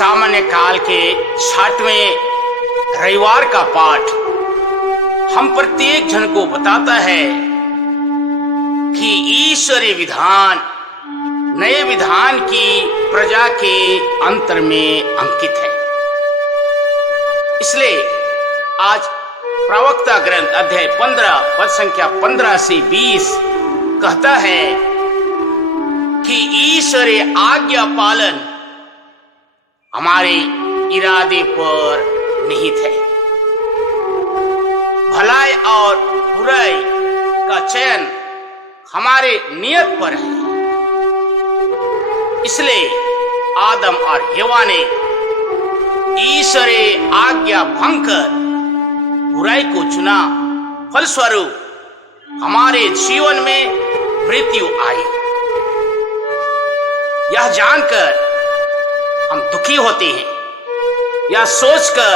सामान्य काल के 60वें रविवार का पाठ हम प्रत्येक जन को बताता है कि ईश्वरीय विधान नए विधान की प्रजा के अंतर में अंकित है। इसलिए आज प्रवक्ता ग्रंथ अध्याय 15 पद संख्या 15 से 20 कहता है कि ईश्वरीय आज्ञा पालन हमारे इरादे पर निहित है। भलाई और बुराई का चयन हमारे नियत पर है। इसलिए आदम और हव्वा ने ईश्वरीय आज्ञा भंग कर बुराई को चुना। फलस्वरूप हमारे जीवन में मृत्यु आई। यह जानकर हम दुखी होते हैं, यह सोचकर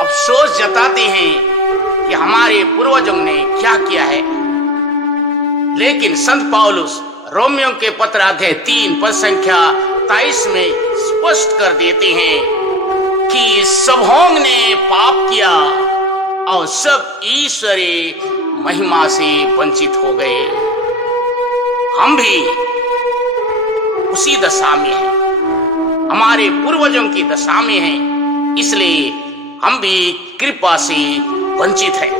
अफसोस जताते हैं कि हमारे पूर्वजों ने क्या किया है। लेकिन संत पौलुस रोमियों के पत्र अध्याय 3 पद संख्या 23 में स्पष्ट कर देते हैं कि सबों ने पाप किया और सब ईश्वरीय महिमा से वंचित हो गए। हम भी उसी दशा में हैं, हमारे पूर्वजों की दशा में हैं। इसलिए हम भी कृपा से वंचित हैं।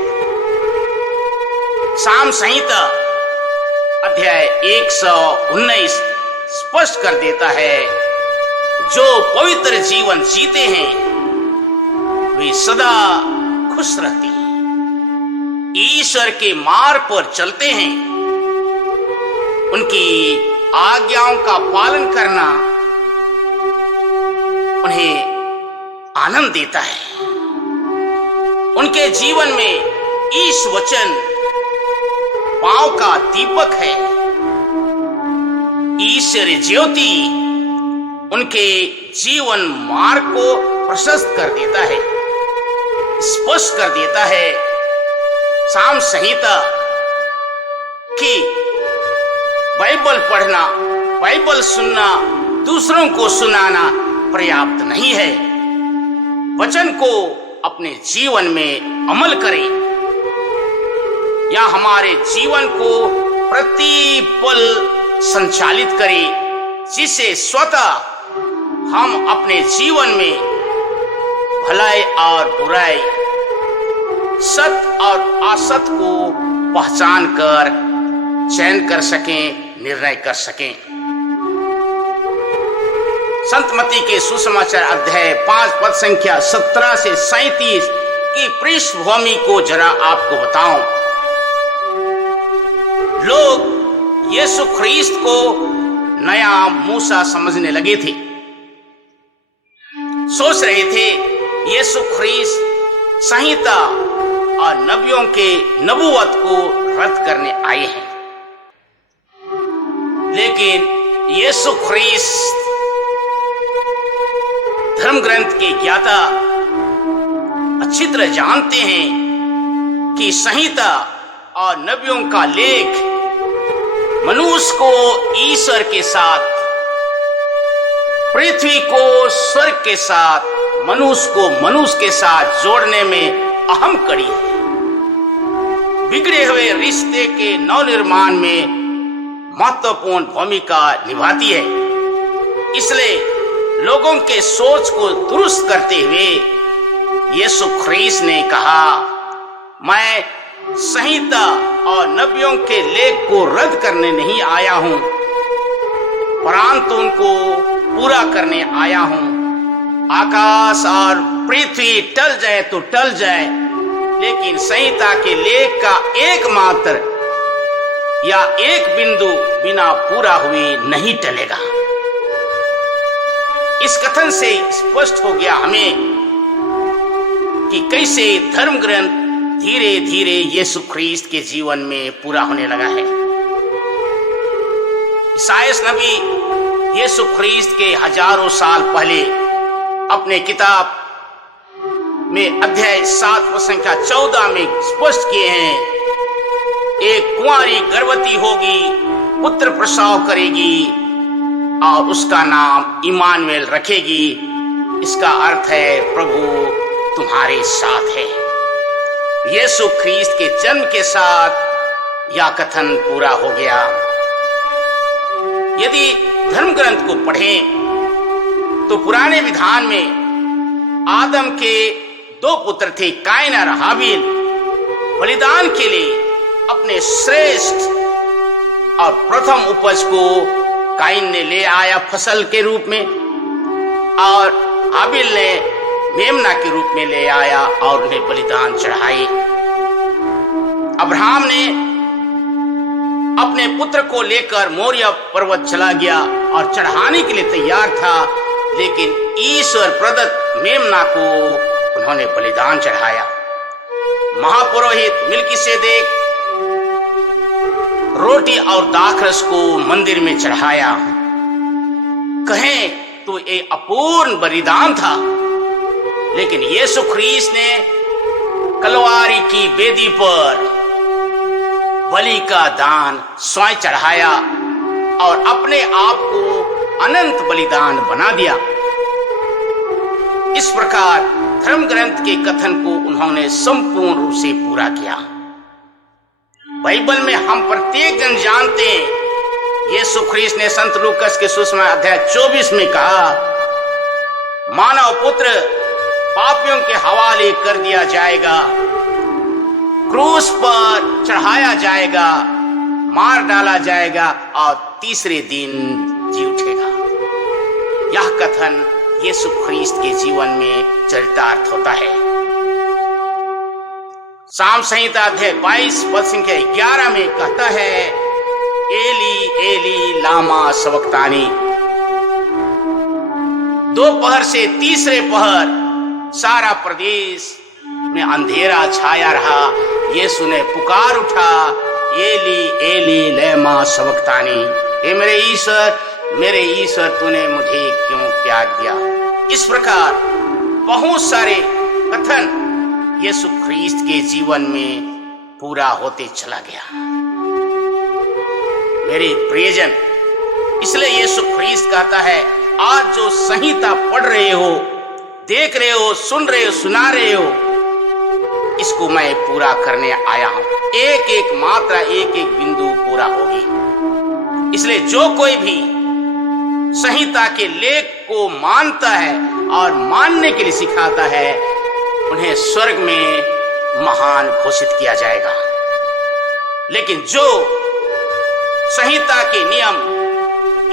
साम संहिता अध्याय 119 स्पष्ट कर देता है, जो पवित्र जीवन जीते हैं वे सदा खुश रहते हैं। ईश्वर के मार्ग पर चलते हैं। उनकी आज्ञाओं का पालन करना उन्हें आनंद देता है। उनके जीवन में ईश वचन पांव का दीपक है। ईश्वरीय ज्योति उनके जीवन मार्ग को प्रशस्त कर देता है, स्पष्ट कर देता है। साम संहिता कि बाइबल पढ़ना, बाइबल सुनना, दूसरों को सुनाना पर्याप्त नहीं है। वचन को अपने जीवन में अमल करें। या हमारे जीवन को प्रति पल संचालित करे, जिससे स्वतः हम अपने जीवन में भलाई और बुराई, सत्य और असत को पहचान कर चयन कर सकें, निर्णय कर सकें। संत मत्ती के सुसमाचार अध्याय 5 पद संख्या 17 से 37 की पृष्ठभूमि को जरा आपको बताऊं। लोग यीशु ख्रीस्त को नया मूसा समझने लगे थे। सोच रहे थे यीशु ख्रीस्त संहिता और नबियों के नबूवत को रद्द करने आए हैं। लेकिन यीशु ख्रीस्त धर्म ग्रंथ के ज्ञाता अच्छी तरह जानते हैं कि संहिता और नबियों का लेख मनुष्य को ईश्वर के साथ, पृथ्वी को स्वर्ग के साथ, मनुष्य को मनुष्य के साथ जोड़ने में अहम कड़ी है। बिगड़े हुए रिश्ते के नवनिर्माण में महत्वपूर्ण भूमिका निभाती है। इसलिए लोगों के सोच को दुरुस्त करते हुए यीशु ख्रीस्त ने कहा, मैं संहिता और नबियों के लेख को रद्द करने नहीं आया हूं, परंतु उनको पूरा करने आया हूं। आकाश और पृथ्वी टल जाए तो टल जाए, लेकिन संहिता के लेख का एकमात्र या एक बिंदु बिना पूरा हुए नहीं टलेगा। इस कथन से स्पष्ट हो गया हमें कि कैसे धर्म ग्रंथ धीरे धीरे यीशु ख्रीस्त के जीवन में पूरा होने लगा है। ईसायास नबी यीशु ख्रीस्त के हजारों साल पहले अपने किताब में अध्याय 7 संख्या 14 में स्पष्ट किए हैं, एक कुंवारी गर्भवती होगी, पुत्र प्रसव करेगी और उसका नाम इमानुएल रखेगी। इसका अर्थ है प्रभु तुम्हारे साथ है। यीशु ख्रीस्त के जन्म के साथ यह कथन पूरा हो गया। यदि धर्म ग्रंथ को पढ़ें तो पुराने विधान में आदम के 2 पुत्र थे, कायन और हाबिल। बलिदान के लिए अपने श्रेष्ठ और प्रथम उपज को कायन ने ले आया फसल के रूप में, और हाबिल ने मेमना के रूप में ले आया और उन्हें बलिदान चढ़ाए। अब्राहम ने अपने पुत्र को लेकर मोरिया पर्वत चला गया और चढ़ाने के लिए तैयार था, लेकिन ईश्वर प्रदत्त मेमना को उन्होंने बलिदान चढ़ाया। महापुरोहित मिल्कीसेदेक रोटी और दाखरस को मंदिर में चढ़ाया। कहें तो ये अपूर्ण बलिदान था, लेकिन यीशु ख्रीस्त ने कलवारी की वेदी पर बलि का दान स्वयं चढ़ाया और अपने आप को अनंत बलिदान बना दिया। इस प्रकार धर्म ग्रंथ के कथन को उन्होंने संपूर्ण रूप से पूरा किया। बाइबल में हम प्रत्येक जन जानते हैं, यीशु ख्रीस्त ने संत लूकस के सुसमाचार अध्याय 24 में कहा, मानव पुत्र पापियों के हवाले कर दिया जाएगा, क्रूस पर चढ़ाया जाएगा, मार डाला जाएगा और तीसरे दिन जी उठेगा। यह कथन यीशु ख्रीस्त के जीवन में चरितार्थ होता है। साम संहिता अध्याय 22 पद संख्या 11 में कहता है, एली एली लामा सबक्तानी। दोपहर से तीसरे पहर सारा प्रदेश में अंधेरा छाया रहा। यीशु ने पुकार उठा, एली एली लेमा सबक्तानी, हे मेरे ईश्वर तूने मुझे क्यों त्याग दिया। इस प्रकार बहुत सारे कथन यीशु ख्रीस्त के जीवन में पूरा होते चला गया। मेरे प्रियजन, इसलिए यीशु ख्रीस्त कहता है, आज जो संहिता पढ़ रहे हो, देख रहे हो, सुन रहे हो, सुना रहे हो, इसको मैं पूरा करने आया हूं। एक एक मात्रा, एक एक बिंदु पूरा होगी। इसलिए जो कोई भी संहिता के लेख को मानता है और मानने के लिए सिखाता है, उन्हें स्वर्ग में महान घोषित किया जाएगा। लेकिन जो संहिता के नियम,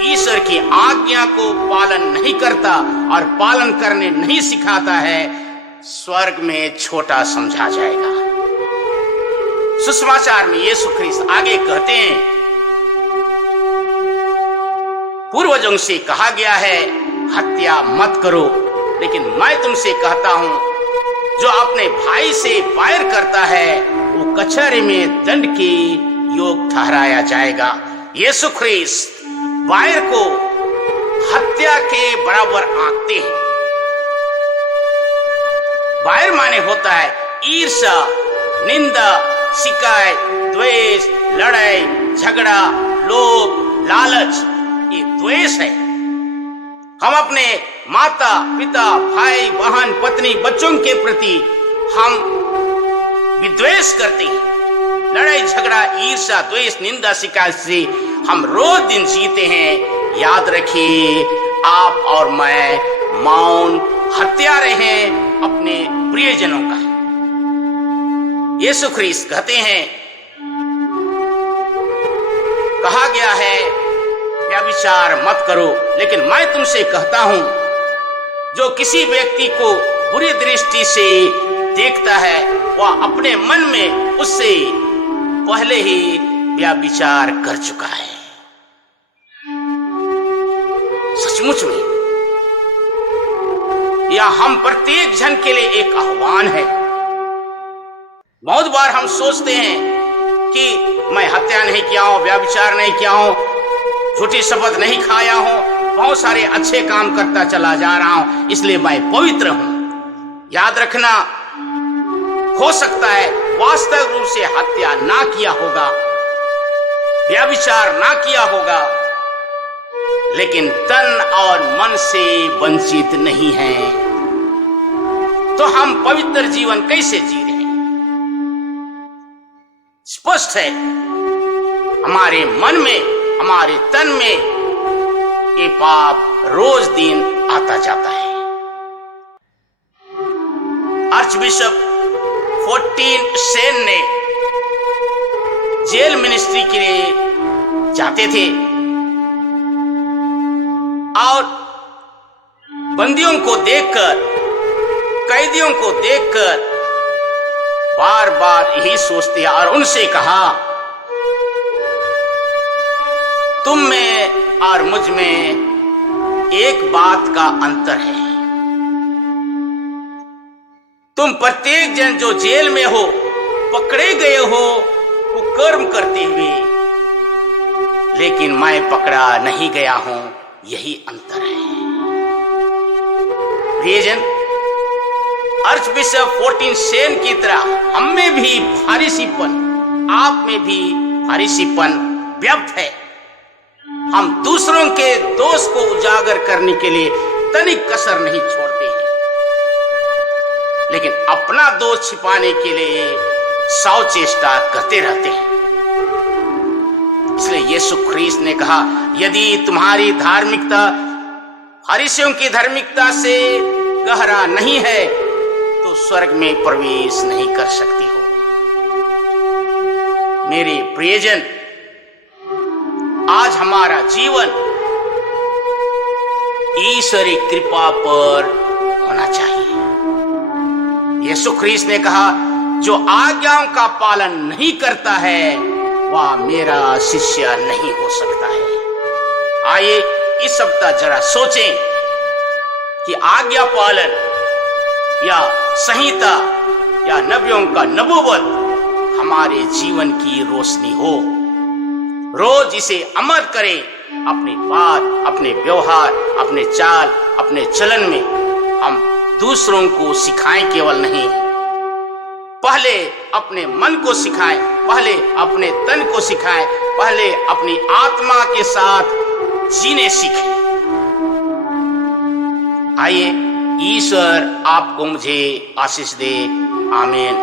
ईश्वर की आज्ञा को पालन नहीं करता और पालन करने नहीं सिखाता है, स्वर्ग में छोटा समझा जाएगा। सुसमाचार में यीशु ख्रीस्त आगे कहते हैं, पूर्वजों से कहा गया है हत्या मत करो, लेकिन मैं तुमसे कहता हूं, जो अपने भाई से बैर करता है वो कचहरी में दंड के योग ठहराया जाएगा। यीशु ख्रीस्त बैर को हत्या के बराबर आंकते हैं। बैर माने होता है ईर्ष्या, निंदा, शिकायत, द्वेष, लड़ाई, झगड़ा, लोभ, लालच। ये द्वेष है। हम अपने माता पिता, भाई बहन, पत्नी, बच्चों के प्रति हम विद्वेष करते हैं। लड़ाई झगड़ा, ईर्ष्या, द्वेष, निंदा, शिकायत से हम रोज दिन जीते हैं। याद रखिए, आप और मैं मौन हत्यारे हैं अपने प्रियजनों का। यीशु ख्रीस्त कहते हैं, कहा गया है व्यभिचार मत करो, लेकिन मैं तुमसे कहता हूं, जो किसी व्यक्ति को बुरी दृष्टि से देखता है, वह अपने मन में उससे पहले ही व्यभिचार कर चुका है। सचमुच में यह हम प्रत्येक जन के लिए एक आह्वान है। बहुत बार हम सोचते हैं कि मैं हत्या नहीं किया हूं, व्यभिचार नहीं किया हूं, झूठी शपथ नहीं खाया हूं, बहुत सारे अच्छे काम करता चला जा रहा हूं, इसलिए मैं पवित्र हूं। याद रखना, हो सकता है वास्तविक रूप से हत्या ना किया होगा, व्यभिचार ना किया होगा, लेकिन तन और मन से वंचित नहीं हैं, तो हम पवित्र जीवन कैसे जी रहे हैं? स्पष्ट है, हमारे मन में, हमारे तन में ये पाप रोज दिन आता जाता है। आर्चबिशप 14 सेन ने जेल मिनिस्ट्री के लिए जाते थे और बंदियों को देखकर, कैदियों को देखकर बार बार यही सोचते और उनसे कहा, तुम में और मुझ में एक बात का अंतर है। तुम प्रत्येक जन जो जेल में हो, पकड़े गए हो कुकर्म करते हुए, लेकिन मैं पकड़ा नहीं गया हूं, यही अंतर है। प्रियजन, आर्चबिशप 14 सेन की तरह हम में भी फारिसीपन, आप में भी फारिसीपन व्यर्थ है। हम दूसरों के दोष को उजागर करने के लिए तनिक कसर नहीं छोड़ते हैं, लेकिन अपना दोष छिपाने के लिए 100 चेष्टा करते रहते हैं। इसलिए यीशु ख्रीस्त ने कहा, यदि तुम्हारी धार्मिकता फरीसियों की धार्मिकता से गहरा नहीं है तो स्वर्ग में प्रवेश नहीं कर सकती हो। मेरे प्रियजन, आज हमारा जीवन ईश्वरी कृपा पर होना चाहिए। यीशु ख्रीस्त ने कहा, जो आज्ञाओं का पालन नहीं करता है वह मेरा शिष्य नहीं हो सकता है। आइए इस सप्ताह जरा सोचें कि आज्ञा पालन या संहिता या नबियों का नबूवत हमारे जीवन की रोशनी हो। रोज इसे अमल करें, अपनी बात, अपने व्यवहार, अपने चाल, अपने चलन में हम दूसरों को सिखाएं, केवल नहीं, पहले अपने मन को सिखाएं, पहले अपने तन को सिखाएं, पहले अपनी आत्मा के साथ जीने सीखें। आइए ईश्वर आपको मुझे आशीष दे। आमीन।